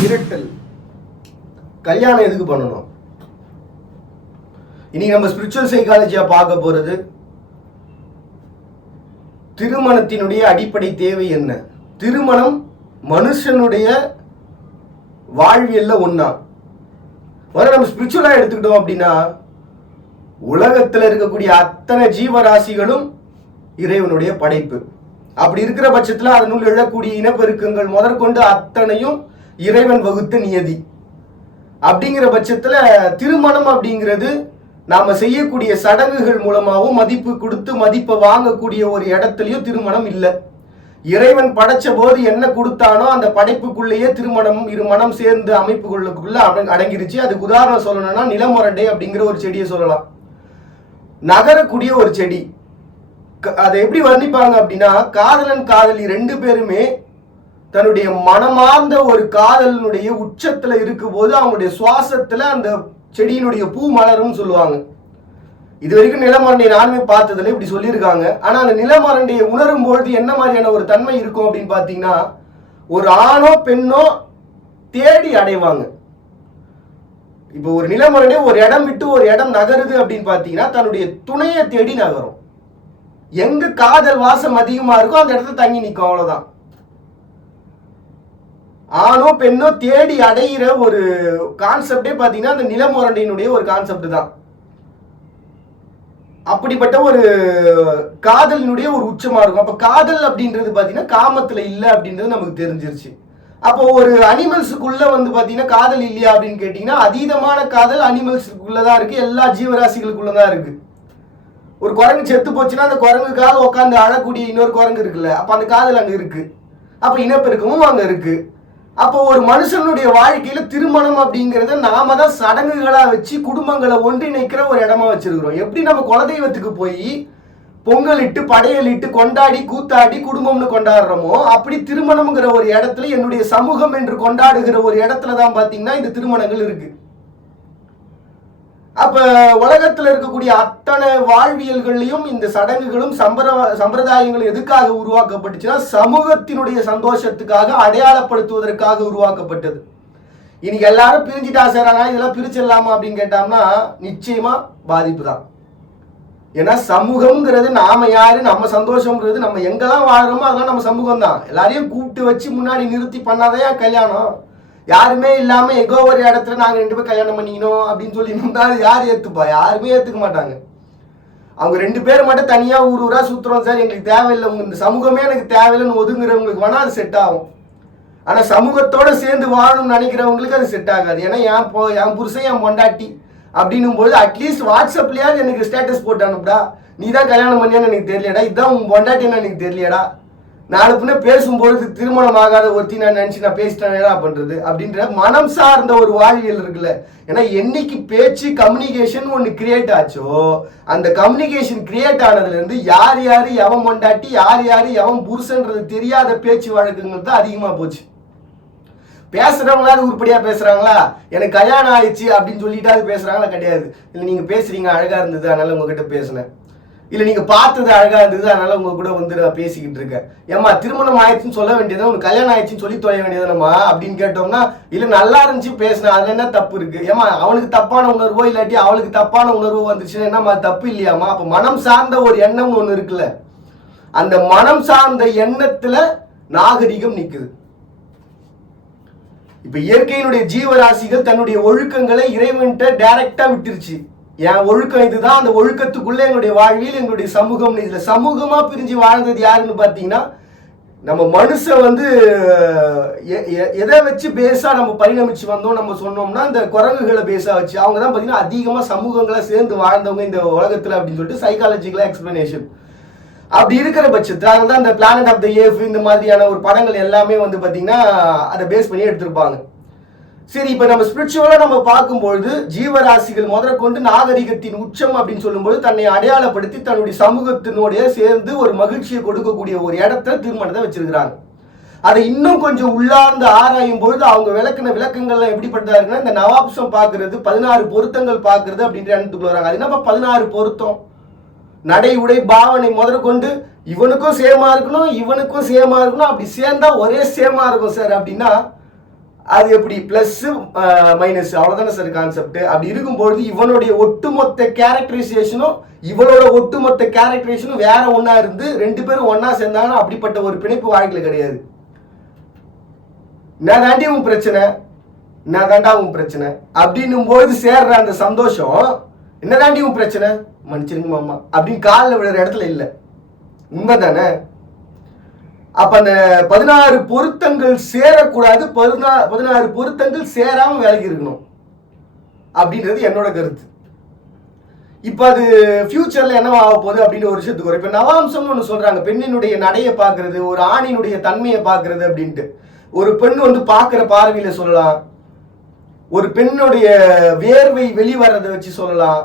மிரட்டல். கல்யாணம் எதுக்கு பண்ணணும்? இன்னைக்கு நம்ம ஸ்பிரிச்சுவல் சைக்காலஜியா பார்க்க போறது திருமணத்தினுடைய அடிப்படை தேவை என்ன. திருமணம் மனுஷனுடைய வாழ்வியல்ல ஒண்ணா. நம்ம ஸ்பிரிச்சுவலா எடுத்துக்கிட்டோம் அப்படின்னா உலகத்துல இருக்கக்கூடிய அத்தனை ஜீவராசிகளும் இறைவனுடைய படைப்பு. அப்படி இருக்கிற பட்சத்துல அதனுள் எழக்கூடிய இனப்பெருக்கங்கள் முதற்கொண்டு அத்தனையும் இறைவன் வகுத்த நியதி. அப்படிங்கிற பட்சத்துல திருமணம் அப்படிங்கிறது நாம செய்யக்கூடிய சடங்குகள் மூலமாகவும் மதிப்பு கொடுத்து மதிப்பை வாங்கக்கூடிய ஒரு இடத்துலயும் திருமணம் இல்லை. இறைவன் படைச்ச போது என்ன கொடுத்தானோ அந்த படைப்புக்குள்ளேயே திருமணம் இரு மனம் சேர்ந்து அமைப்புகளுக்குள்ள அடங்கிருச்சு. அதுக்கு உதாரணம் சொல்லணும்னா நிலமொரண்டை அப்படிங்கிற ஒரு செடியை சொல்லலாம். நகரக்கூடிய ஒரு செடி. அதை எப்படி வர்ணிப்பாங்க அப்படின்னா, காதலன் காதலி ரெண்டு பேருமே தன்னுடைய மனமார்ந்த ஒரு காதலனுடைய உச்சத்துல இருக்கும் போது அவங்களுடைய சுவாசத்துல அந்த செடியினுடைய பூ மலரும் சொல்லுவாங்க. இது வரைக்கும் நிலமரண்டையை நானுமே பார்த்ததுல இப்படி சொல்லியிருக்காங்க. ஆனா அந்த நிலமரண்டையை உணரும் பொழுது என்ன மாதிரியான ஒரு தன்மை இருக்கும் அப்படின்னு பாத்தீங்கன்னா, ஒரு ஆணோ பெண்ணோ தேடி அடைவாங்க. இப்போ ஒரு நிலமரண்டை ஒரு இடம் விட்டு ஒரு இடம் நகருது அப்படின்னு பாத்தீங்கன்னா தன்னுடைய துணையை தேடி நகரும். எங்க காதல் வாசம் அதிகமா இருக்கோ அந்த இடத்துல தங்கி நிற்கும், அவ்வளவுதான். ஆணோ பெண்ணோ தேடி அடைகிற ஒரு கான்செப்டே பாத்தீங்கன்னா அந்த நிலமொரண்டையினுடைய ஒரு கான்செப்ட் தான். அப்படிப்பட்ட ஒரு காதலினுடைய ஒரு உச்சமா இருக்கும். அப்ப காதல் அப்படின்றது பாத்தீங்கன்னா காமத்துல இல்ல அப்படின்றது நமக்கு தெரிஞ்சிருச்சு. அப்போ ஒரு அனிமல்ஸுக்குள்ள வந்து பாத்தீங்கன்னா காதல் இல்லையா அப்படின்னு கேட்டீங்கன்னா அதீதமான காதல் அனிமல்ஸுக்குள்ளதான் இருக்கு, எல்லா ஜீவராசிகளுக்குள்ளதான் இருக்கு. ஒரு குரங்கு செத்து போச்சுன்னா அந்த குரங்குக்காக உட்காந்து அழக்கூடிய இன்னொரு குரங்கு இருக்குல்ல, அப்ப அந்த காதல் அங்க இருக்கு. அப்ப இனப்பெருக்கமும் அங்க இருக்கு. அப்போ ஒரு மனுஷனுடைய வாழ்க்கையில திருமணம் அப்படிங்கிறத நாம தான் சடங்குகளா வச்சு குடும்பங்களை ஒன்றிணைக்கிற ஒரு இடமா வச்சிருக்கிறோம். எப்படி நம்ம குலதெய்வத்துக்கு போய் பொங்கலிட்டு படையலிட்டு கொண்டாடி கூத்தாடி குடும்பம்னு கொண்டாடுறோமோ அப்படி திருமணம்ங்கிற ஒரு இடத்துல என்னுடைய சமூகம் என்று கொண்டாடுகிற ஒரு இடத்துல தான் பாத்தீங்கன்னா இந்த திருமணங்கள் இருக்கு. அப்ப உலகத்துல இருக்கக்கூடிய அத்தனை வாழ்வியல்களையும் இந்த சடங்குகளும் சம்பிரதாயங்களும் எதுக்காக உருவாக்கப்பட்டுச்சுன்னா சமூகத்தினுடைய சந்தோஷத்துக்காக அடையாளப்படுத்துவதற்காக உருவாக்கப்பட்டது. இன்னைக்கு எல்லாரும் பிரிஞ்சுட்டா சார், இதெல்லாம் பிரிச்சிடலாமா அப்படின்னு கேட்டோம்னா நிச்சயமா பாதிப்பு தான். ஏன்னா சமூகம்ங்கிறது நாம யாரு, நம்ம சந்தோஷம்ங்கிறது நம்ம எங்கெல்லாம் வாழ்றோமோ அதெல்லாம் நம்ம சமூகம் தான். எல்லாரையும் கூப்பிட்டு வச்சு முன்னாடி நிறுத்தி பண்ணாதான் கல்யாணம். யாருமே இல்லாம எங்கோ ஒரு இடத்துல நாங்க ரெண்டு பேரும் கல்யாணம் பண்ணிக்கணும் அப்படின்னு சொல்லி அது யார் ஏத்துப்பா? யாருமே ஏத்துக்க மாட்டாங்க. அவங்க ரெண்டு பேர் மட்டும் தனியா ஊர் ஊரா சுத்துறோம் சார், எங்களுக்கு தேவையில்லை, உங்க இந்த சமூகமே எனக்கு தேவையில்லைன்னு ஒதுங்குறவங்களுக்கு வேணா அது செட் ஆகும். ஆனா சமூகத்தோட சேர்ந்து வாழணும்னு நினைக்கிறவங்களுக்கு அது செட் ஆகாது. ஏன்னா என் புருஷன் என் பொண்டாட்டி அப்படின்னும் போது அட்லீஸ்ட் வாட்ஸ்அப்லயாவது எனக்கு ஸ்டேட்டஸ் போட்டு அனுப்புடா, நீ தான் கல்யாணம் பண்ணியான்னு எனக்கு தெரியலடா, இதுதான் உன் பொண்டாட்டின்னு எனக்கு தெரியலடா, நாலு பின்ன பேசும்பொழுது திருமணம் ஆகாத ஒருத்தி நான் நினைச்சு நான் பேசிட்டேன் என்ன பண்றது அப்படின்ற மனம் சார்ந்த ஒரு வாழ்வியல் இருக்குல்ல. ஏன்னா என்னைக்கு பேச்சு கம்யூனிகேஷன் ஒன்று கிரியேட் ஆச்சோ அந்த கம்யூனிகேஷன் கிரியேட் ஆனதுல இருந்து யார் யாரு எவன் கொண்டாட்டி யார் யாரு எவன் புருஷன்றது தெரியாத பேச்சு வழக்குங்கள் தான் அதிகமா போச்சு. பேசுறவங்களாவது உருப்படியா பேசுறாங்களா? எனக்கு கல்யாணம் ஆயிடுச்சு அப்படின்னு சொல்லிட்டு அது பேசுறாங்களா? கிடையாது. இல்லை நீங்க பேசுறீங்க அழகா இருந்தது அதனால உங்ககிட்ட பேசினேன், இல்லை நீங்கள் பார்த்தது அழகாக இருந்தது அதனால உங்க கூட வந்து நான் பேசிக்கிட்டு இருக்கேன். ஏம்மா திருமணம் ஆயிடுச்சுன்னு சொல்ல வேண்டியது, உனக்கு கல்யாணம் ஆயிடுச்சுன்னு சொல்லி தொலைய வேண்டியதுனம்மா அப்படின்னு கேட்டோம்னா, இல்லை நல்லா இருந்துச்சு பேசினேன் அதில் என்ன தப்பு இருக்கு? ஏமா அவனுக்கு தப்பான உணர்வோ இல்லாட்டி அவளுக்கு தப்பான உணர்வோ வந்துச்சுன்னா என்னம்மா தப்பு இல்லையாம்மா? அப்போ மனம் சார்ந்த ஒரு எண்ணம் ஒன்று இருக்குல்ல, அந்த மனம் சார்ந்த எண்ணத்துல நாகரிகம் நிற்குது. இப்ப இயற்கையினுடைய ஜீவராசிகள் தன்னுடைய ஒழுக்கங்களை இறைவன்கிட்ட டைரக்டா விட்டுருச்சு. என் ஒழுக்கம் இதுதான், அந்த ஒழுக்கத்துக்குள்ள எங்களுடைய வாழ்வியல் எங்களுடைய சமூகம். இதுல சமூகமா பிரிஞ்சு வாழ்ந்தது யாருன்னு பாத்தீங்கன்னா நம்ம மனுஷன் வந்து எதை வச்சு பேஸா நம்ம பரிணமிச்சு வந்தோம் நம்ம சொன்னோம்னா இந்த குரங்குகளை பேஸா வச்சு அவங்க தான் பாத்தீங்கன்னா அதிகமா சமூகங்களை சேர்ந்து வாழ்ந்தவங்க இந்த உலகத்துல அப்படின்னு சொல்லிட்டு சைக்காலஜிக்கலா எக்ஸ்பிளனேஷன். அப்படி இருக்கிற பட்சத்தில் அதனால தான் இந்த பிளானட் ஆஃப் த ஏஃப் இந்த மாதிரியான ஒரு படங்கள் எல்லாமே வந்து பாத்தீங்கன்னா அதை பேஸ் பண்ணி எடுத்திருப்பாங்க. சரி, இப்ப நம்ம ஸ்பிரிச்சுவலா நம்ம பார்க்கும்பொழுது ஜீவராசிகள் முதற்கொண்டு நாகரிகத்தின் உச்சம் அப்படின்னு சொல்லும்போது தன்னை அடையாளப்படுத்தி தன்னுடைய சமூகத்தினுடைய சேர்ந்து ஒரு மகிழ்ச்சியை கொடுக்கக்கூடிய ஒரு இடத்த திருமணத்தை வச்சிருக்கிறாங்க. அதை இன்னும் கொஞ்சம் உள்ளார்ந்து ஆராயும் பொழுது அவங்க விளக்கின விளக்கங்கள்லாம் எப்படிப்பட்டதா இருக்குன்னா இந்த நவாப்சம் பார்க்கறது 16 பொருத்தங்கள் பார்க்கறது அப்படின்ற எண்ணத்துக்குள்ள வராங்க. அது என்னப்பா 16 பொருத்தம்? நடை உடை பாவனை முதற்கொண்டு இவனுக்கும் சேமா இருக்கணும் இவனுக்கும் சேமா இருக்கணும், அப்படி சேர்ந்தா ஒரே சேமா இருக்கும் சார் அப்படின்னா அது எப்படி பிளஸ் மைனஸ் அவ்வளவுதானே சார் கான்செப்ட். அப்படி இருக்கும்பொழுது இவனுடைய ஒட்டுமொத்த கேரக்டரைசேஷனும் இவளோட ஒட்டுமொத்த கேரக்டரைசேஷனும் வேற ஒன்னா இருந்து ரெண்டு பேரும் ஒன்னா சேர்ந்தாங்கன்னா அப்படிப்பட்ட ஒரு பிணைப்பு வாழ்க்கையில கிடையாது. நான் தாண்டி உன் பிரச்சனை, நான் தாண்டா உன் பிரச்சனை அப்படின்னும் போது சேர்ற அந்த சந்தோஷம் என்ன தாண்டி உன் பிரச்சனை மன்னிச்சிருங்க மாமா அப்படின்னு காலில் விழுற இடத்துல இல்லை. உண்மைதானே? அப்ப அந்த 16 பொருத்தங்கள் சேரக்கூடாது, 16 பொருத்தங்கள் சேராம வேலைக்கு இருக்கணும் அப்படின்றது என்னோட கருத்து. இப்ப அது ஃபியூச்சர்ல என்ன ஆக போகுது அப்படின்னு ஒரு விஷயத்துக்கு வரும். இப்ப நவாம்சம்னு ஒண்ணு சொல்றாங்க, பெண்ணினுடைய நடையை பார்க்கறது, ஒரு ஆணினுடைய தன்மையை பார்க்கறது அப்படின்ட்டு. ஒரு பெண் வந்து பார்க்கிற பார்வையில சொல்லலாம், ஒரு பெண்ணுடைய வேர்வை வெளிவரதை வச்சு சொல்லலாம்,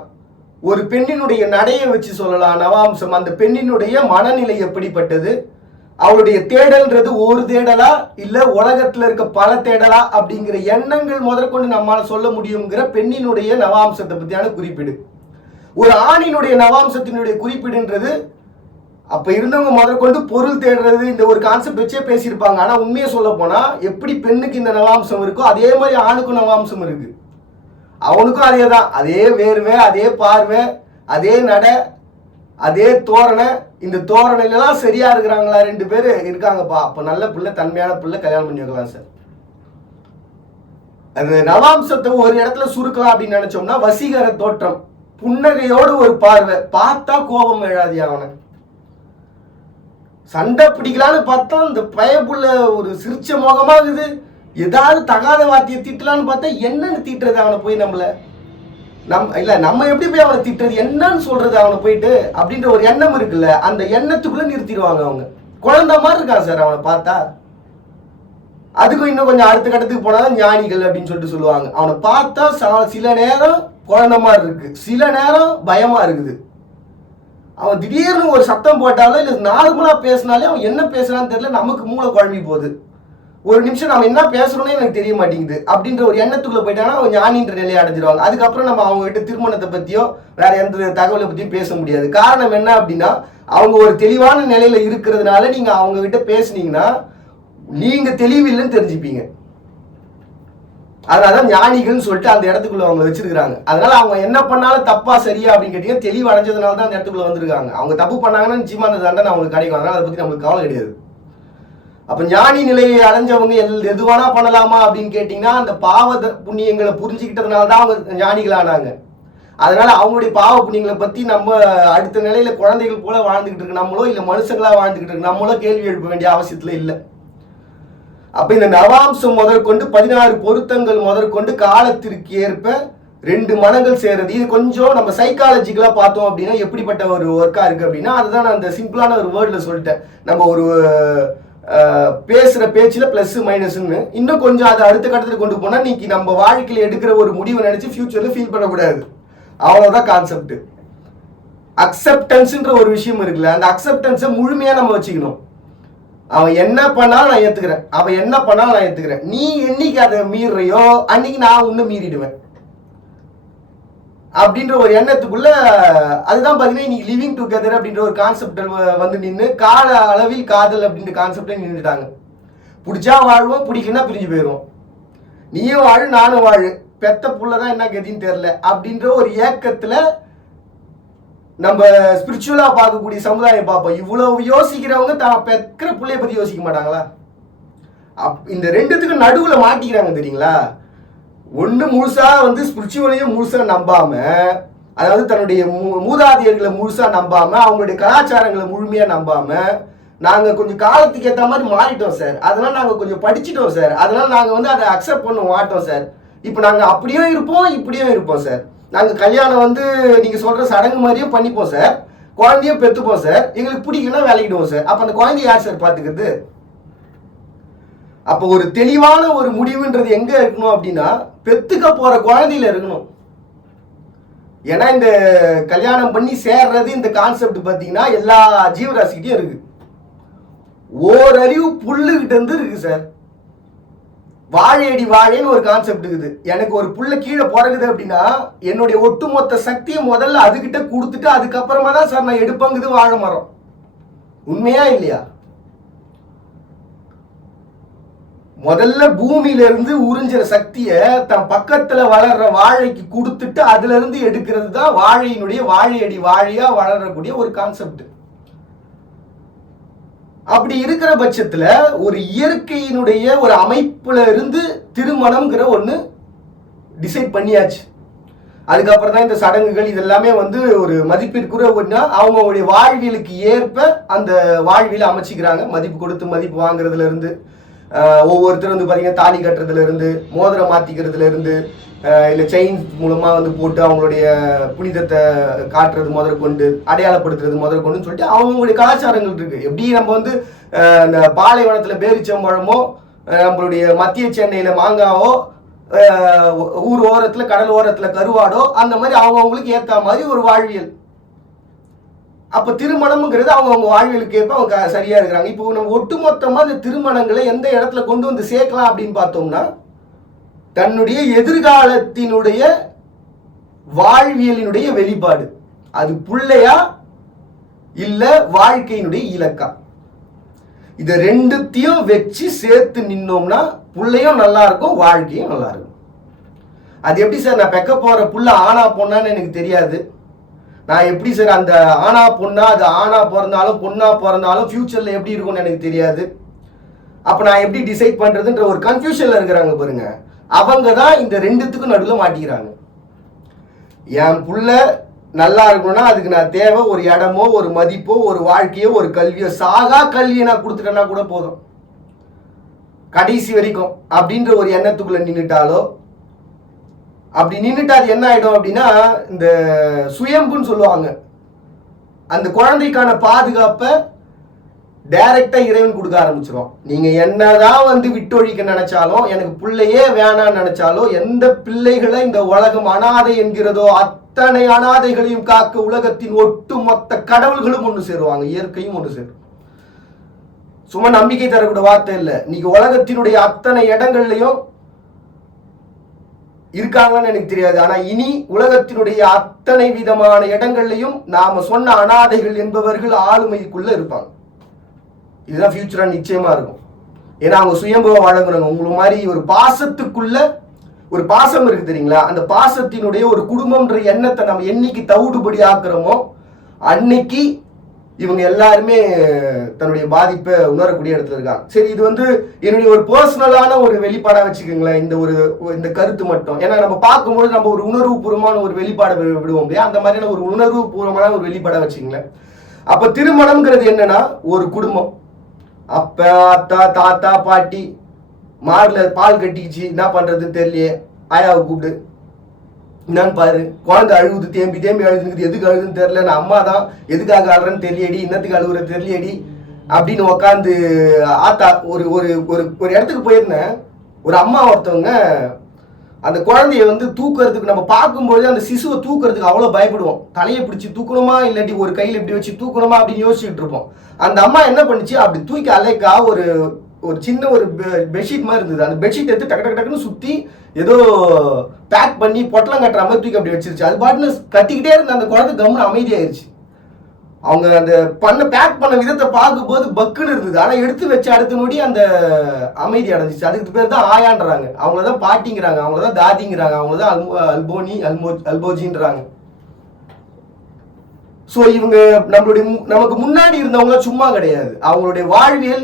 ஒரு பெண்ணினுடைய நடையை வச்சு சொல்லலாம் நவாம்சம். அந்த பெண்ணினுடைய மனநிலை எப்படிப்பட்டது, அவளுடைய தேடல்ன்றது ஒரு தேடலா இல்ல உலகத்துல இருக்க பல தேடலா அப்படிங்கிற எண்ணங்கள் முதற்கொண்டு நம்மால சொல்ல முடியுங்கிற பெண்ணினுடைய நவாம்சத்தை பத்தியான குறிப்பீடு. ஒரு ஆணினுடைய நவாம்சத்தினுடைய குறிப்பீடுன்றது அப்ப இருந்தவங்க முதற்கொண்டு பொருள் தேடுறது இந்த ஒரு கான்செப்ட் வச்சே பேசியிருப்பாங்க. ஆனா உண்மையை சொல்ல போனா எப்படி பெண்ணுக்கு இந்த நவாம்சம் இருக்கோ அதே மாதிரி ஆணுக்கும் நவாம்சம் இருக்கு. அவனுக்கும் அதே தான், அதே வேர்வை, அதே பார்வை, அதே நட, அதே தோரணை. இந்த தோரணைலாம் சரியா இருக்கிறாங்களா? 2 பேர் இருக்காங்கப்பா, அப்ப நல்ல பிள்ளை, தன்மையான பிள்ளை, கல்யாணம் பண்ணி வைக்கலாம் சார். அந்த நவாம்சத்தை ஒரு இடத்துல சுருக்கலாம் அப்படின்னு நினைச்சோம்னா வசீகர தோற்றம், புன்னகையோடு ஒரு பார்வை, பார்த்தா கோபம் எழாது. அவனை சண்டை பிடிக்கலான்னு பார்த்தா இந்த பயப்புள்ள ஒரு சிரிச்ச முகமாகுது, ஏதாவது தகாத வார்த்தையை திட்டலான்னு பார்த்தா என்னன்னு திட்டுறது அவனை போய் நம்மள நம்ம எப்படி போய் அவனை திட்டுறது, என்னன்னு சொல்றது அவனை போயிட்டு அப்படின்ற ஒரு எண்ணம் இருக்குல்ல, அந்த எண்ணத்துக்குள்ள நிறுத்திடுவாங்க அவங்க. குழந்தை மாதிரி இருக்கான் சார் அவனை பார்த்தா. அதுக்கும் இன்னும் கொஞ்சம் அடுத்த கட்டத்துக்கு போனாதான் ஞானிகள் அப்படின்னு சொல்லிட்டு சொல்லுவாங்க. அவனை பார்த்தா சில நேரம் குழந்தை மாதிரி இருக்கு, சில நேரம் பயமா இருக்குது. அவன் திடீர்னு ஒரு சத்தம் போட்டாலும் இல்லை நார்மலா பேசினாலே அவன் என்ன பேசுறான்னு தெரியல, நமக்கு மூளை குழம்பி போகுது. ஒரு நிமிஷம் நம்ம என்ன பேசுறோன்னே எனக்கு தெரிய மாட்டேங்குது அப்படின்ற ஒரு எண்ணத்துக்குள்ள போயிட்டாங்கன்னா அவங்க ஞானின்ற நிலையை அடைஞ்சிருவாங்க. அதுக்கப்புறம் நம்ம அவங்க கிட்ட திருமணத்தை பத்தியோ வேற எந்த தகவலை பத்தியும் பேச முடியாது. காரணம் என்ன அப்படின்னா அவங்க ஒரு தெளிவான நிலையில இருக்கிறதுனால நீங்க அவங்க கிட்ட பேசுனீங்கன்னா நீங்க தெளிவில்லைன்னு தெரிஞ்சுப்பீங்க. அதனாலதான் ஞானிகள்னு சொல்லிட்டு அந்த இடத்துக்குள்ள அவங்க வச்சிருக்காங்க. அதனால அவங்க என்ன பண்ணாலும் தப்பா சரியா அப்படின்னு கேட்டீங்கன்னா தெளிவு அடைஞ்சதுனால தான் அந்த இடத்துக்குள்ள வந்திருக்காங்க. அவங்க தப்பு பண்ணாங்கன்னா நிச்சயமா அந்த தண்டனை அவங்களுக்கு கிடைக்கும். அதனால அதை பத்தி நம்மளுக்கு கவலை கிடையாது. அப்ப ஞானி நிலையை அடைஞ்சவங்க எதுவானா பண்ணலாமா அப்படின்னு கேட்டீங்கன்னா அந்த பாவ புண்ணியங்களை புரிஞ்சுக்கிட்டதுனால தான் அவங்க ஞானிகளானாங்க. அதனால அவங்களுடைய பாவ புண்ணியங்களை பத்தி நம்ம அடுத்த நிலையில குழந்தைகள் போல வாழ்ந்துகிட்டு இருக்கு நம்மளோ இல்ல மனுஷங்களா வாழ்ந்துகிட்டு இருக்கு நம்மளோ கேள்வி எழுப்ப வேண்டிய அவசியத்துல இல்லை. அப்ப இந்த நவாம்சம் முதற்கொண்டு 16 பொருத்தங்கள் முதற்கொண்டு காலத்திற்கு ஏற்ப 2 மனங்கள் சேருது. இது கொஞ்சம் நம்ம சைக்காலஜிக்கலா பார்த்தோம் அப்படின்னா எப்படிப்பட்ட ஒரு ஒர்க்கா இருக்கு அப்படின்னா அதுதான் நான் அந்த சிம்பிளான ஒரு வேர்ட்ல சொல்லிட்டேன். நம்ம ஒரு பேசுற பேச்சுல பிளஸ் மைனஸ்ன்னு இன்னும் கொஞ்சம் அதை அடுத்த கட்டத்துக்கு கொண்டு போனா நீங்க நம்ம வாழ்க்கையில எடுக்கிற ஒரு முடிவை நினைச்சு ஃபியூச்சர்ல ஃபீல் பண்ணக்கூடாது. அவ்வளவுதான் கான்செப்ட். அக்செப்டன்ஸ்ன்ற ஒரு விஷயம் இருக்குல்ல, அந்த அக்செப்டன்ஸை முழுமையா நம்ம வச்சுக்கணும். அவன் என்ன பண்ணாலும் நான் ஏத்துக்கிறேன், அவன் என்ன பண்ணாலும் நான் ஏத்துக்கிறேன். நீ என்னைக்கு அதை மீறியோ அன்னைக்கு நான் உன்னை மீறிடுவேன் அப்படின்ற ஒரு எண்ணத்துக்குள்ள அதுதான் பாத்தீங்கன்னா இன்னைக்கு லிவிங் டுகெதர் அப்படின்ற ஒரு கான்செப்ட் வந்து நின்று கால அளவில் காதல் அப்படின்ற கான்செப்டே நின்றுட்டாங்க. பிடிச்சா வாழ்வோம், பிடிக்குன்னா பிரிஞ்சு போயிடுவோம். நீயும் வாழு நானும் வாழு, பெத்த புள்ளதான் என்ன கதின்னு தெரியல அப்படின்ற ஒரு ஏக்கத்துல நம்ம ஸ்பிரிச்சுவலா பார்க்கக்கூடிய சமுதாயம் பார்ப்போம். இவ்வளவு யோசிக்கிறவங்க தான் பெக்கிற பிள்ளைய பத்தி யோசிக்க மாட்டாங்களா? இந்த ரெண்டுத்துக்கும் நடுவுல மாட்டிக்கிறாங்க தெரியுங்களா? ஒண்ணு முழுசா வந்து ஸ்பிரிச்சுவலையும் முழுசா நம்பாம, அதாவது தன்னுடைய மூதாதையர்களை முழுசா நம்பாம, அவங்களுடைய கலாச்சாரங்களை முழுமையா நம்பாம, நாங்க கொஞ்சம் காலத்துக்கு ஏற்ற மாதிரி மாறிட்டோம் சார், அதனால நாங்க கொஞ்சம் படிச்சுட்டோம் சார், அதனால நாங்க வந்து அதை அக்செப்ட் பண்ண மாட்டோம் சார், இப்ப நாங்க அப்படியும் இருப்போம் இப்படியும் இருப்போம் சார், நாங்க கல்யாணம் வந்து நீங்க சொல்ற சடங்கு மாதிரியும் பண்ணிப்போம் சார், குழந்தையும் பெத்துப்போம் சார், எங்களுக்கு பிடிக்குன்னா வேலைக்கிடுவோம் சார். அப்ப அந்த குழந்தைய யார் சார் பாத்துக்கிறது? அப்ப ஒரு தெளிவான ஒரு முடிவுன்றது எங்க இருக்கணும் அப்படின்னா பெத்துக்க போற குழந்தையில இருக்கணும். ஏன்னா இந்த கல்யாணம் பண்ணி சேர்றது இந்த கான்செப்ட் பாத்தீங்கன்னா எல்லா ஜீவராசிக்கிட்டையும் இருக்கு. ஓரறிவு புல்லுகிட்ட இருந்து இருக்கு சார். வாழையடி வாழைன்னு ஒரு கான்செப்ட் இருக்குது. எனக்கு ஒரு புள்ள கீழே பிறகுது அப்படின்னா என்னுடைய ஒட்டுமொத்த சக்தியை முதல்ல அதுகிட்ட கொடுத்துட்டு அதுக்கப்புறமா தான் சார் நான் எடுப்பங்குது வாழை மரம். உண்மையா இல்லையா? முதல்ல பூமியில இருந்து உறிஞ்சிற சக்தியை தன் பக்கத்துல வளர்ற வாழைக்கு கொடுத்துட்டு அதுல இருந்து எடுக்கிறது தான் வாழையினுடைய வாழையடி வாழையா வளரக்கூடிய ஒரு கான்செப்ட். அப்படி இருக்கிற பட்சத்துல ஒரு இயற்கையினுடைய ஒரு அமைப்புல இருந்து திருமணம்ங்கிற ஒண்ணு டிசைட் பண்ணியாச்சு. அதுக்கப்புறம் தான் இந்த சடங்குகள் இதெல்லாமே வந்து ஒரு மதிப்பிற்குரிய ஒன்றா அவங்களுடைய வாழ்வியலுக்கு ஏற்ப அந்த வாழ்வியலை அமைச்சிக்கிறாங்க. மதிப்பு கொடுத்து மதிப்பு வாங்குறதுல இருந்து ஒவ்வொருத்தரும் வந்து பார்த்தீங்கன்னா தாலி கட்டுறதுல இருந்து மோதிரம் மாற்றிக்கிறதுல இருந்து இல்லை செயின் மூலமாக வந்து போட்டு அவங்களுடைய புனிதத்தை காட்டுறது முதற்கொண்டு அடையாளப்படுத்துறது முதற்கொண்டுன்னு சொல்லிட்டு அவங்களுடைய கலாச்சாரங்கள் இருக்கு. எப்படி நம்ம வந்து இந்த பாலைவனத்தில் பேரிச்சம்பழமோ நம்மளுடைய மத்திய சென்னையில் மாங்காவோ ஊர் ஓரத்தில் கடல் ஓரத்தில் கருவாடோ அந்த மாதிரி அவங்கவுங்களுக்கு ஏற்ற மாதிரி ஒரு வாழ்வியல். அப்போ திருமணம்ங்கிறது அவங்க வாழ்வியலுக்கு ஏற்ப அவங்க சரியா இருக்கிறாங்க. இப்போ நம்ம ஒட்டுமொத்தமாக இந்த திருமணங்களை எந்த இடத்துல கொண்டு வந்து சேர்க்கலாம் அப்படின்னு பார்த்தோம்னா தன்னுடைய எதிர்காலத்தினுடைய வாழ்வியலினுடைய வெளிப்பாடு, அது பிள்ளையா இல்ல வாழ்க்கையினுடைய இலக்கா, இதை ரெண்டுத்தையும் வச்சு சேர்த்து நின்னோம்னா புள்ளையும் நல்லா இருக்கும் வாழ்க்கையும் நல்லா இருக்கும். அது எப்படி சார் நான் பெக்க போற புள்ள ஆனா பொண்ணான்னு எனக்கு தெரியாது, நான் எப்படி சார் அந்த ஆனா பொண்ணா அது ஆனா பிறந்தாலும் பொண்ணா பிறந்தாலும் ஃபியூச்சர்ல எப்படி இருக்கும்னு எனக்கு தெரியாது, அப்ப நான் எப்படி டிசைட் பண்றதுன்ற ஒரு கன்ஃபியூஷன்ல இருக்கிறாங்க பாருங்க. அவங்க தான் இந்த ரெண்டுத்துக்கும் நடுவில் மாட்டிக்கிறாங்க. என் புள்ள நல்லா இருக்கணும்னா அதுக்கு நான் தேவை ஒரு இடமோ ஒரு மதிப்போ ஒரு வாழ்க்கையோ ஒரு கல்வியோ, சாகா கல்வியை நான் கொடுத்துட்டேன்னா கூட போதும் கடைசி வரைக்கும் அப்படின்ற ஒரு எண்ணத்துக்குள்ள நின்றுட்டாலோ, அப்படி நின்றுட்டா அது என்ன ஆயிடும் அப்படின்னா இந்த சுயம்புன்னு சொல்லுவாங்க, அந்த குழந்தைக்கான பாதுகாப்பை டைரக்டா இறைவன் கொடுக்க ஆரம்பிச்சிடும். நீங்க என்னதான் வந்து விட்டொழிக்க நினைச்சாலும், எனக்கு பிள்ளையே வேணான்னு நினைச்சாலும், எந்த பிள்ளைகளை இந்த உலகம் அனாதை என்கிறதோ அத்தனை அனாதைகளையும் காக்க உலகத்தின் ஒட்டு மொத்த கடவுள்களும் ஒன்று சேருவாங்க, இயற்கையும் ஒன்று சேரும். சும்மா நம்பிக்கை தரக்கூடிய வார்த்தை இல்லை. நீங்க உலகத்தினுடைய அத்தனை இடங்கள்லையும் இருக்காங்கன்னு எனக்கு தெரியாது, ஆனா இனி உலகத்தினுடைய அத்தனை விதமான இடங்கள்லையும் நாம சொன்ன அனாதைகள் என்பவர்கள் ஆளுமைக்குள்ள இருப்பாங்க. இதுதான் ஃபியூச்சரா நிச்சயமா இருக்கும். ஏன்னா அவங்க சுயம்புவ வழங்குறாங்க. உங்களுக்கு மாதிரி ஒரு பாசத்துக்குள்ள ஒரு பாசம் இருக்கு தெரியுங்களா, அந்த பாசத்தினுடைய ஒரு குடும்பம்ன்ற எண்ணத்தை நம்ம என்னைக்கு தவிடுபடி ஆக்குறோமோ அன்னைக்கு இவங்க எல்லாருமே தன்னுடைய பாதிப்பை உணரக்கூடிய இடத்துல இருக்காங்க. சரி, இது வந்து என்னுடைய ஒரு பர்சனலான ஒரு வெளிப்பாடா வச்சுக்கோங்களேன் இந்த கருத்து மட்டும். ஏன்னா நம்ம பார்க்கும்போது நம்ம ஒரு உணர்வு பூர்வமான ஒரு வெளிப்பாடை விடுவோம் இல்லையா, அந்த மாதிரியான ஒரு உணர்வு பூர்வமான ஒரு வெளிப்பாடை வச்சுக்கங்களேன். அப்ப திருமணம்ங்கிறது என்னன்னா ஒரு குடும்பம், அப்பா அத்தா தாத்தா பாட்டி, மார்ல பால் கட்டிச்சு என்ன பண்றதுன்னு தெரியலையே ஆயாவை கூப்பிடு என்னன்னு பாரு, குழந்தை அழுகுது தேம்பி தேம்பி அழுதுனுக்குது, எதுக்கு அழுதுன்னு தெரியல, நான் அம்மா தான் எதுக்காக அழுறேன்னு தெரியடி, இன்னத்துக்கு அழுகுற தெரியடி அப்படின்னு உக்காந்து ஆத்தா ஒரு ஒரு ஒரு இடத்துக்கு போயிருந்தேன். ஒரு அம்மா ஒருத்தவங்க அந்த குழந்தைய வந்து தூக்குறதுக்கு நம்ம பார்க்கும்போது அந்த சிசுவை தூக்குறதுக்கு அவ்வளோ பயப்படுவோம். தலையை பிடிச்சி தூக்கணுமா இல்லாட்டி ஒரு கையில் இப்படி வச்சு தூக்கணுமா அப்படின்னு யோசிச்சுட்டு இருப்போம். அந்த அம்மா என்ன பண்ணுச்சு, அப்படி தூக்கி அலைக்கா ஒரு ஒரு சின்ன ஒரு பெட்ஷீட் மாதிரி இருந்தது, அந்த பெட்ஷீட் எடுத்து டக்கு டக்கு டக்குன்னு சுற்றி ஏதோ பேக் பண்ணி பொட்டலம் கட்டுற மாதிரி தூக்கி அப்படி வச்சிருச்சு. அது பாட்டுன்னு கத்திக்கிட்டே இருந்த அந்த குழந்தை கம்முன்னு அமைதியாயிருச்சு. அவங்க அந்த பேக் பண்ண விதத்தை பார்க்கும்போது பக்குன்னு இருந்தது, ஆனால் எடுத்து வச்சு அடுத்த நொடி அந்த அமைதி அடைஞ்சிச்சு. அதுக்கு பேர் தான் ஆயான்றாங்க, அவங்களதான் பாட்டிங்கிறாங்க, அவங்களதான் தாதிங்கிறாங்க, அவங்களதான் அல்போஜின்றாங்க. ஸோ இவங்க நமக்கு முன்னாடி இருந்தவங்க சும்மா கிடையாது, அவங்களுடைய வாழ்வியல்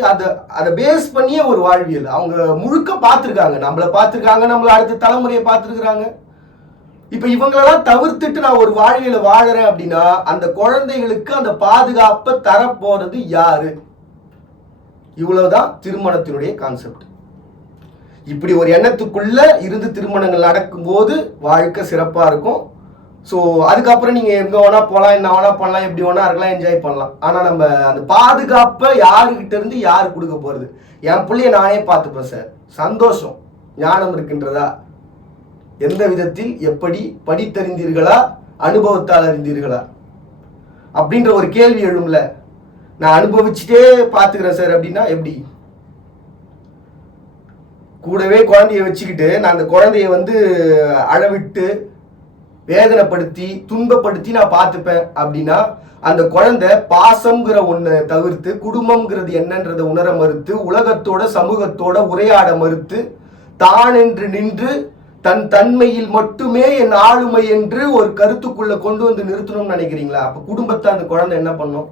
அதை பேஸ் பண்ணியே ஒரு வாழ்வியல். அவங்க முழுக்க பார்த்துருக்காங்க, நம்மளை பார்த்துருக்காங்க, நம்மளை அடுத்த தலைமுறையை பார்த்துருக்குறாங்க. இப்ப இவங்களெல்லாம் தவிர்த்துட்டு நான் ஒரு வாழ்வியல வாழறேன் அப்படின்னா அந்த குழந்தைகளுக்கு அந்த பாதுகாப்பை தரப்போறது யாரு? இவ்வளவுதான் திருமணத்தினுடைய கான்செப்ட். இப்படி ஒரு எண்ணத்துக்குள்ள இருந்து திருமணங்கள் நடக்கும்போது வாழ்க்கை சிறப்பா இருக்கும். ஸோ அதுக்கப்புறம் நீங்க எங்க வேணா போகலாம், என்ன வேணா பண்ணலாம், எப்படி வேணா இருக்கலாம், என்ஜாய் பண்ணலாம். ஆனா நம்ம அந்த பாதுகாப்பை யாருக்கிட்ட இருந்து யாரு கொடுக்க போறது? என் பிள்ளைய நானே பார்த்துப்பேன் சார், சந்தோஷம். ஞானம் இருக்கின்றதா? எந்த விதத்தில் எப்படி படித்தறிந்தீர்களா, அனுபவத்தால் அறிந்தீர்களா அப்படின்ற ஒரு கேள்வி எழும்ல. நான் அனுபவிச்சுட்டே பார்த்துக்கிறேன் சார் அப்படின்னா எப்படி? கூடவே குழந்தைய வச்சுக்கிட்டு நான் அந்த குழந்தைய வந்து அழவிட்டு வேதனைப்படுத்தி துன்பப்படுத்தி நான் பார்த்துப்பேன் அப்படின்னா அந்த குழந்தை பாசம்ங்கிற ஒன்றை தவிர்த்து குடும்பம்ங்கிறது என்னன்றதை உணர மறுத்து உலகத்தோட சமூகத்தோட உரையாட மறுத்து தான் என்று நின்று தன் தன்மையில் மட்டுமே என் ஆளுமை என்று ஒரு கருத்துக்குள்ள கொண்டு வந்து நிறுத்தணும்னு நினைக்கிறீங்களா? அப்ப குடும்பத்தை அந்த குழந்தை என்ன பண்ணும்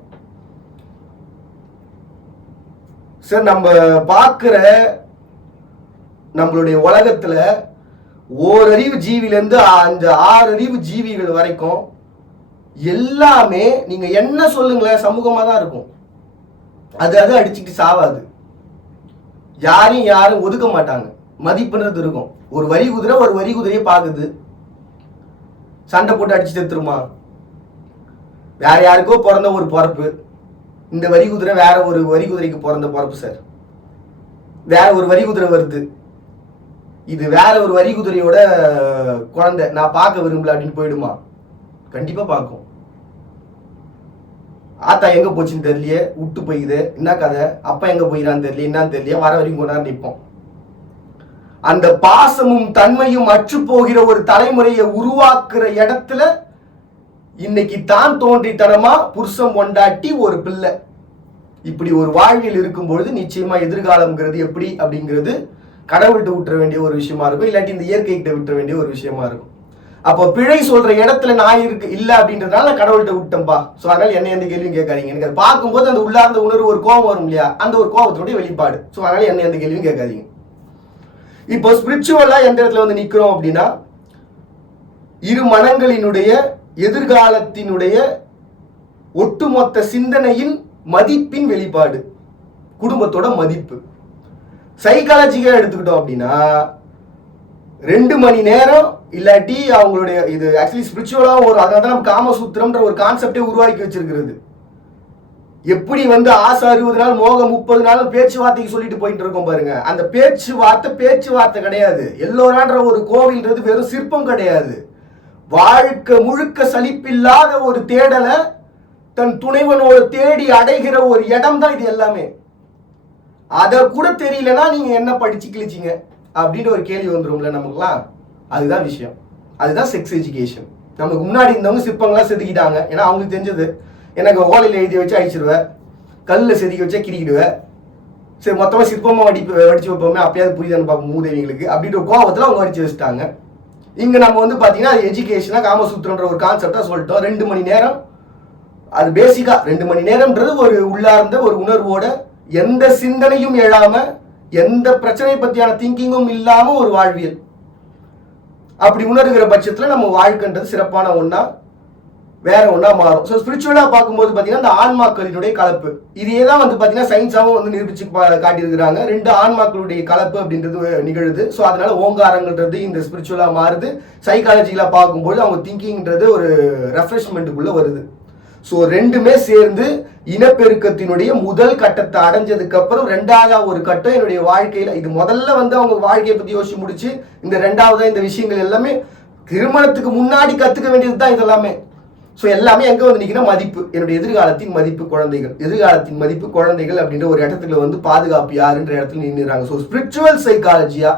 சார்? நம்ம பார்க்கிற நம்மளுடைய உலகத்துல ஓரறிவு ஜீவிலேருந்து 5-6 அறிவு ஜீவிகள் வரைக்கும் எல்லாமே நீங்க என்ன சொல்லுங்களேன் சமூகமா தான் இருக்கும். அது அடிச்சுட்டு சாவாது. யாரும் ஒதுக்க மாட்டாங்க. மதிப்புன்றது இருக்கும். ஒரு வரி குதிரையை பாக்குது, சண்டை போட்டு அடிச்சு செத்துருமா? வேற யாருக்கோ பிறந்த ஒரு பிறப்பு. இந்த வரி குதிரை வேற ஒரு வரி குதிரைக்கு பிறந்த பிறப்பு சார். வேற ஒரு வரி குதிரை வருது, இது வேற ஒரு வரி குதிரையோட குழந்தை, நான் பார்க்க விரும்பல அப்படின்னு போயிடுமா? கண்டிப்பா பார்க்கும். ஆத்தா எங்க போச்சுன்னு தெரியலையே, விட்டு போயிது, என்ன கதை, அப்பா எங்க போயிடான்னு தெரியல, என்னன்னு தெரியல, வர வரைக்கும் கொண்டாந்து நிற்போம். அந்த பாசமும் தன்மையும் அற்று போகிற ஒரு தலைமுறையை உருவாக்குற இடத்துல இன்னைக்கு தான் தோன்றித்தனமா புருஷம் கொண்டாட்டி ஒரு பிள்ளை இப்படி ஒரு வாழ்வில் இருக்கும்பொழுது நிச்சயமா எதிர்காலம்ங்கிறது எப்படி அப்படிங்கிறது கடவுள்கிட்ட விட்டுற வேண்டிய ஒரு விஷயமா இருக்கும், இல்லாட்டி இந்த இயற்கைகிட்ட விட்டுற வேண்டிய ஒரு விஷயமா இருக்கும். அப்போ பிழை சொல்ற இடத்துல நான் இருக்கு இல்ல அப்படின்றதுனால கடவுள்கிட்ட விட்டேன்பா. ஸோ அதனால என்ன எந்த கேள்வியும் கேட்காதீங்க. எனக்கு அதை பார்க்கும்போது அந்த உள்ளார்ந்த உணர்வு ஒரு கோபம் வரும் இல்லையா, அந்த ஒரு கோபத்தினுடைய வெளிப்பாடு. ஸோ அதனால என்ன எந்த கேள்வியும் கேட்காதீங்க. இப்போ ஸ்பிரிச்சுவலா எந்த இடத்துல வந்து நிக்கிறோம் அப்படின்னா, இரு மனங்களினுடைய எதிர்காலத்தினுடைய ஒட்டுமொத்த சிந்தனையின் மதிப்பின் வெளிப்பாடு, குடும்பத்தோட மதிப்பு. சைக்காலஜிக்கா எடுத்துக்கிட்டோம் அப்படின்னா 2 மணி நேரம் இல்லாட்டி அவங்களுடைய இது ஆக்சுவலி ஸ்பிரிச்சுவலா ஒரு அதனால தான் நம்ம காமசூத்திரம்ன்ற ஒரு கான்செப்டே உருவாக்கி வச்சிருக்கிறது. எப்படி வந்து ஆசை 60 நாள் மோகம் 30 நாள் பேச்சுவார்த்தைக்கு சொல்லிட்டு போயிட்டு இருக்கோம் பாருங்க. அந்த பேச்சுவார்த்தை கிடையாது. எல்லோரான்ற ஒரு கோவில்ன்றது வெறும் சிற்பம் கிடையாது. வாழ்க்கை முழுக்க சலிப்பில்லாத ஒரு தேடலை தன் துணைவனோடு தேடி அடைகிற ஒரு இடம் தான் இது எல்லாமே. அதை கூட தெரியலன்னா நீங்க என்ன படிச்சு கிழிச்சிங்க அப்படின்ற ஒரு கேள்வி வந்துரும்ல நமக்குலாம். அதுதான் விஷயம். அதுதான் செக்ஸ் எஜுகேஷன். நமக்கு முன்னாடி இருந்தவங்க சிற்பங்களாம் செதுக்கிட்டாங்க. ஏன்னா அவங்களுக்கு தெரிஞ்சது, எனக்கு ஓலையில் எழுதி வச்சு அழிச்சிடுவேன், கல்லில் செதுக்கி வச்சா கிரிக்கிடுவேன், சரி மொத்தமாக சிற்பமாக வடிச்சு வைப்போமே அப்பயாவது புரியுதான்னு பார்ப்போம் மூதேவிங்களுக்கு அப்படின்ற கோபத்தில் அவங்க வடிச்சு வச்சுட்டாங்க. இங்கே நம்ம வந்து பார்த்தீங்கன்னா அது எஜுகேஷனாக காமசூத்திரன்ற ஒரு கான்செப்டாக சொல்லிட்டோம். 2 மணி நேரம், அது பேசிக்காக 2 மணி நேரம்ன்றது ஒரு உள்ளார்ந்த ஒரு உணர்வோட எந்த சிந்தனையும் எழாம எந்த பிரச்சனை பற்றியான திங்கிங்கும் இல்லாம ஒரு வாழ்வியல். அப்படி உணர்கிற பட்சத்தில் நம்ம வாழ்க்கைன்றது சிறப்பான ஒன்றா வேற ஒன்றா மாறும். ஸோ ஸ்பிரிச்சுவலாக பார்க்கும்போது பார்த்தீங்கன்னா இந்த ஆன்மாக்களினுடைய கலப்பு, இதே தான் வந்து பார்த்தீங்கன்னா சயின்ஸாகவும் வந்து நிரூபிச்சு காட்டியிருக்கிறாங்க. 2 ஆன்மாக்களுடைய கலப்பு அப்படின்றது நிகழுது. ஸோ அதனால ஓங்காரங்கள்ன்றது இந்த ஸ்பிரிச்சுவலாக மாறுது. சைக்காலஜிக்கலாக பார்க்கும்போது அவங்க திங்கிங்ன்றது ஒரு ரெஃப்ரெஷ்மெண்ட்டுக்குள்ளே வருது. ஸோ 2மே சேர்ந்து இனப்பெருக்கத்தினுடைய முதல் கட்டத்தை அடைஞ்சதுக்கு அப்புறம் 2வது ஒரு கட்டம் என்னுடைய வாழ்க்கையில, இது முதல்ல வந்து அவங்க வாழ்க்கையை பத்தி யோசிச்சு முடிச்சு இந்த 2வதா இந்த விஷயங்கள் எல்லாமே திருமணத்துக்கு முன்னாடி கத்துக்க வேண்டியது தான் இதெல்லாமே. ஸோ எல்லாமே எங்க வந்து நிற்கிற மதிப்பு, என்னுடைய எதிர்காலத்தின் மதிப்பு குழந்தைகள், எதிர்காலத்தின் மதிப்பு குழந்தைகள் அப்படின்ற ஒரு இடத்துல வந்து பாதுகாப்பு யாருன்ற இடத்துல நின்றுறாங்க. ஸோ ஸ்பிரிச்சுவல் சைக்காலஜியா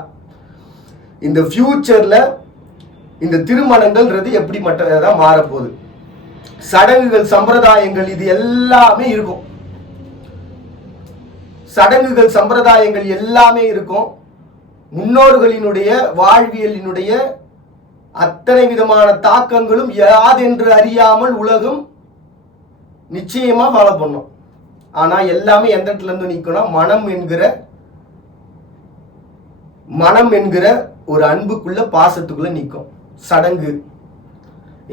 இந்த ஃபியூச்சர்ல இந்த திருமணங்கள்ன்றது எப்படி மட்டும் மாறப்போகுது, சடங்குகள் சம்பிரதாயங்கள் இது எல்லாமே இருக்கும். சடங்குகள் சம்பிரதாயங்கள் எல்லாமே இருக்கும். முன்னோர்களினுடைய வாழ்வியலினுடைய அத்தனை விதமான தாக்கங்களும் யாதென்று அறியாமல் உலகம் நிச்சயமா ஃபாலோ பண்ணும். ஆனா எல்லாமே எந்த இடத்துல இருந்து நிற்கணும், மனம் என்கிற ஒரு அன்புக்குள்ள பாசத்துக்குள்ள நிற்கும். சடங்கு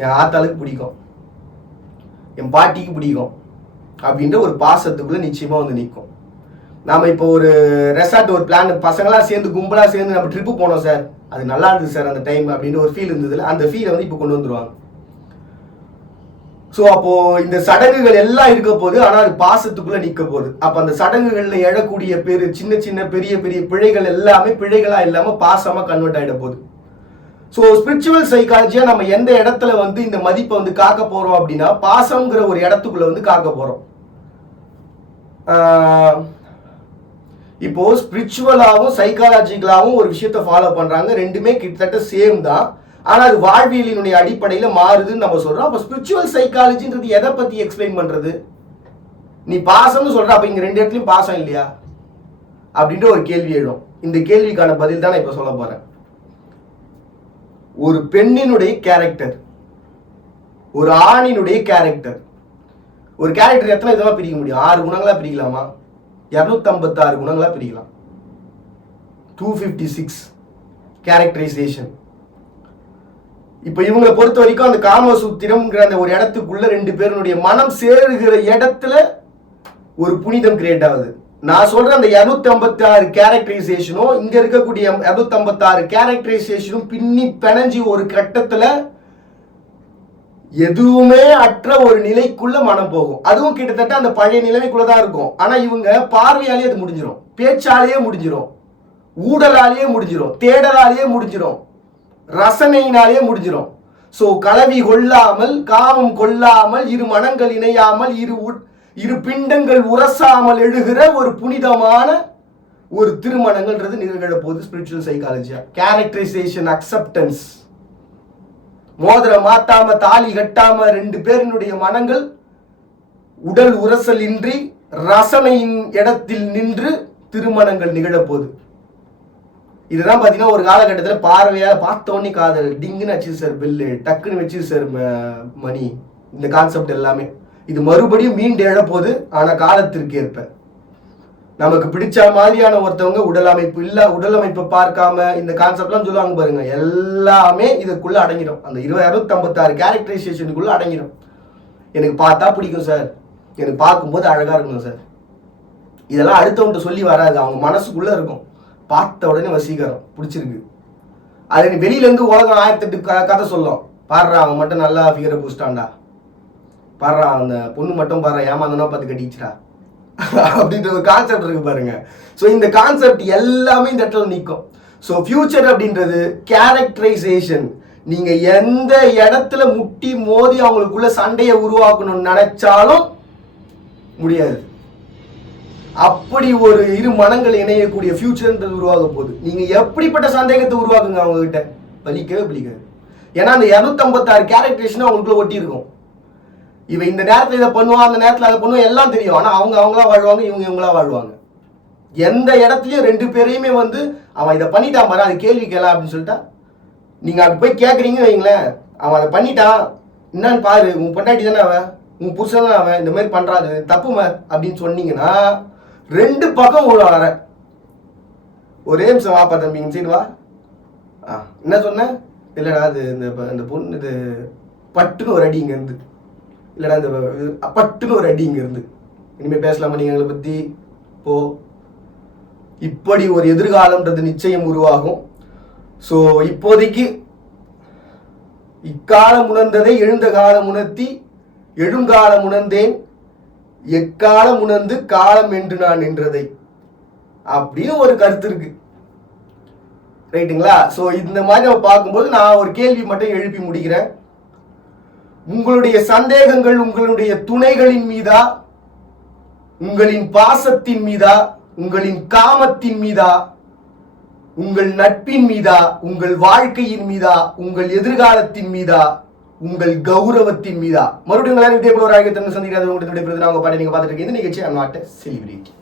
என் ஆத்தாளுக்கு பிடிக்கும், என் பாட்டிக்கு பிடிக்கும் அப்படின்ற ஒரு பாசத்துக்குள்ள நிச்சயமா வந்து நிற்கும். நாம இப்போ ஒரு ரெசார்ட் ஒரு பிளான் பசங்களா சேர்ந்து கும்பலா சேர்ந்து நம்ம ட்ரிப்பு போனோம் சார், அது நல்லா இருந்தது சார் அந்த டைம் அப்படின்ற ஒரு ஃபீல் இருந்ததுல அந்த ஃபீலை வந்து இப்போ கொண்டு வந்துருவாங்க. ஸோ அப்போ இந்த சடங்குகள் எல்லாம் இருக்க போது, ஆனால் அது பாசத்துக்குள்ள நிற்க போகுது. அப்போ அந்த சடங்குகள்ல எழக்கூடிய சின்ன சின்ன பெரிய பெரிய பிழைகள் எல்லாமே பிழைகளா இல்லாம பாசமா கன்வெர்ட் ஆயிட போகுது. ஸோ ஸ்பிரிச்சுவல் சைக்காலஜியா நம்ம எந்த இடத்துல வந்து இந்த மதிப்பை வந்து காக்க போறோம் அப்படின்னா, பாசம்ங்கிற ஒரு இடத்துக்குள்ள வந்து காக்க போறோம். இப்போ ஸ்பிரிச்சுவலாகவும் சைக்காலஜிக்கலாகவும் ஒரு விஷயத்த ஃபாலோ பண்றாங்க. 2மே கிட்டத்தட்ட சேம் தான். ஆனா அது வாழ்வியலினுடைய அடிப்படையில மாறுதுன்னு நம்ம சொல்றோம். அப்ப ஸ்பிரிச்சுவல் சைக்காலஜின்றது எதை பத்தி எக்ஸ்பிளைன் பண்றது? நீ பாசம்னு சொல்ற, அப்ப இங்க 2 இடத்துலயும் பாசம் இல்லையா அப்படின்ற ஒரு கேள்வி எழும். இந்த கேள்விக்கான பதில் தான் நான் இப்ப சொல்ல போறேன். ஒரு பெண்ணினுடைய கேரக்டர், ஒரு ஆணினுடைய கேரக்டர், ஒரு கேரக்டர் எத்தனை விதமா பிரிக்க முடியும்? 6 குணங்களா பிரிக்கலாமா? 256 குணங்களா பிரிக்கலாம். 256 கேரக்டரைசேஷன். இப்ப இவங்களை பொறுத்த வரைக்கும் அந்த காமசூத்திரம்ங்கிற அந்த ஒரு இடத்துக்குள்ள 2 பேருடைய மனம் சேருகிற இடத்துல ஒரு புனிதம் கிரியேட் ஆகுது. நான் சொல்ற அந்த 256 கேரக்டரைசேஷனும் இங்க இருக்கக்கூடிய 256 கேரக்டரைசேஷனும் பின்னி பிணைஞ்சி ஒரு கட்டத்துல எதுவுமே அற்ற ஒரு நிலைக்குள்ள மனம் போகும். அதுவும் கிட்டத்தட்ட அந்த பழைய நிலைமைக்குள்ளதான் இருக்கும். ஆனா இவங்க பார்வையாலேயே அது முடிஞ்சிடும், பேச்சாலேயே முடிஞ்சிடும், ஊடலாலேயே முடிஞ்சிடும், தேடலாலேயே முடிஞ்சிடும், ரசனையினாலேயே முடிஞ்சிடும். சோ கலவி கொள்ளாமல், காமம் கொள்ளாமல், இரு மனங்கள் இணையாமல், இரு பிண்டங்கள் உரசாமல் எழுகிற ஒரு புனிதமான ஒரு திருமணங்கள்ன்றது நிகழ போகுது ஸ்பிரிச்சுவல் சைக்காலஜியா. கேரக்டரைசேஷன், அக்செப்டன்ஸ், மோதிரம் மாட்டாம தாலி கட்டாம 2 பேரினுடைய மனங்கள் உடல் உரசல் இன்றி ரசனையின் இடத்தில் நின்று திருமணங்கள் நிகழப்போகுது. இதுதான் பாத்தீங்கன்னா ஒரு காலகட்டத்தில் பார்வையா பார்த்தோன்னே காதல் டிங்குன்னு வச்சு சார், பெல்லு டக்குன்னு வச்சு சார் மணி, இந்த கான்செப்ட் எல்லாமே இது மறுபடியும் மீண்டு எழப்போகுது. ஆனா காலத்திற்கு ஏற்ப நமக்கு பிடிச்ச மாதிரியான ஒருத்தவங்க உடல் அமைப்பை பார்க்காம இந்த கான்செப்ட்லாம் சொல்லுவாங்க பாருங்க, எல்லாமே இதுக்குள்ள அடங்கிடும். அந்த 256 கேரக்டரைசேஷனுக்குள்ள அடங்கிடும். எனக்கு பார்த்தா பிடிக்கும் சார், எனக்கு பார்க்கும்போது அழகா இருக்கணும் சார், இதெல்லாம் அடுத்தவன்ட்டு சொல்லி வராது, அவங்க மனசுக்குள்ள இருக்கும். பார்த்த உடனே வசீகரம் பிடிச்சிருக்கு. அது வெளியில இருந்து உலகம் 1008 கதை சொல்லும். பாடுறா அவன் மட்டும் நல்லா ஃபிகரை பூஸ்டாண்டா, பாடுறா அந்த பொண்ணு மட்டும் பாடுறா ஏமாந்தனா பார்த்து கட்டிச்சுடா அப்படின்ற ஒரு கான்செப்ட் இருக்கு பாருங்க. ஸோ இந்த கான்செப்ட் எல்லாமே இந்த இடத்துல நிற்கும். ஸோ ஃபியூச்சர் அப்படின்றது கேரக்டரைசேஷன். நீங்க எந்த இடத்துல முட்டி மோதி அவங்களுக்குள்ள சண்டையை உருவாக்கணும்னு நினைச்சாலும் முடியாது. அப்படி ஒரு இரு மனங்கள் இணையக்கூடிய ஃபியூச்சர்ன்றது உருவாக போகுது. நீங்க எப்படிப்பட்ட சந்தேகத்தை உருவாக்குங்க அவங்க கிட்ட, பலிக்கவே பலிக்காது. ஏன்னா அந்த 256 கேரக்டரைசேஷன் அவங்களுக்குள்ள ஒட்டி இருக்கும். இவன் இந்த நேரத்தில் இதை பண்ணுவான், அந்த நேரத்தில் அதை பண்ணுவான், எல்லாம் தெரியும். ஆனால் அவங்களா வாழ்வாங்க, இவங்களா வாழ்வாங்க. எந்த இடத்துலையும் 2 பேரையுமே வந்து அவன் இதை பண்ணிட்டான் பாரு, அது கேள்வி கேளா அப்படின்னு சொல்லிட்டா நீங்கள் அப்படி போய் கேட்குறீங்கன்னு வைங்களேன், அவன் அதை பண்ணிட்டான் என்னன்னு பாரு, உன் பொண்டாட்டி தானே அவன், உன் புருஷன் தானே அவன், இந்த மாதிரி பண்ணுறாது தப்புமா அப்படின்னு சொன்னீங்கன்னா 2 பக்கம் ஒரு வர ஒரே நிமிஷம் வாப்பா தம்பிங்க சரி வா. என்ன சொன்னேன், இல்லைடா அது இந்த பொண்ணு இது பட்டுன்னு ஒரு அடி இங்கேருந்து, இல்லைடா இந்த பட்டுன்னு ஒரு அடி இங்கேருந்து, இனிமேல் பேசலாமா நீங்கள் எங்களை பற்றி போ. இப்படி ஒரு எதிர்காலம்ன்றது நிச்சயம் உருவாகும். ஸோ இப்போதைக்கு இக்காலம் உணர்ந்ததை எழுந்த காலம் உணர்த்தி எழுங்காலம் உணர்ந்தேன், எக்காலம் உணர்ந்து காலம் என்று நான் நின்றதை அப்படின்னு ஒரு கருத்து இருக்கு, ரைட்டுங்களா? ஸோ இந்த மாதிரி நம்ம பார்க்கும்போது நான் ஒரு கேள்வி மட்டும் எழுப்பி முடிக்கிறேன். உங்களுடைய சந்தேகங்கள் உங்களுடைய துணைகளின் மீதா, உங்களின் பாசத்தின் மீதா, உங்களின் காமத்தின் மீதா, உங்கள் நட்பின் மீதா, உங்கள் வாழ்க்கையின் மீதா, உங்கள் எதிர்காலத்தின் மீதா, உங்கள் கௌரவத்தின் மீதா? மறுபடியும் இதே போல ஒரு ஆகியத்தை சந்திக்கிறது உங்களுக்கு விடைபெறுது. நான் உங்க பாட்டை நீங்க பார்த்துட்டு இருக்கீங்க. இந்த நிகழ்ச்சி I'm not a celebrity.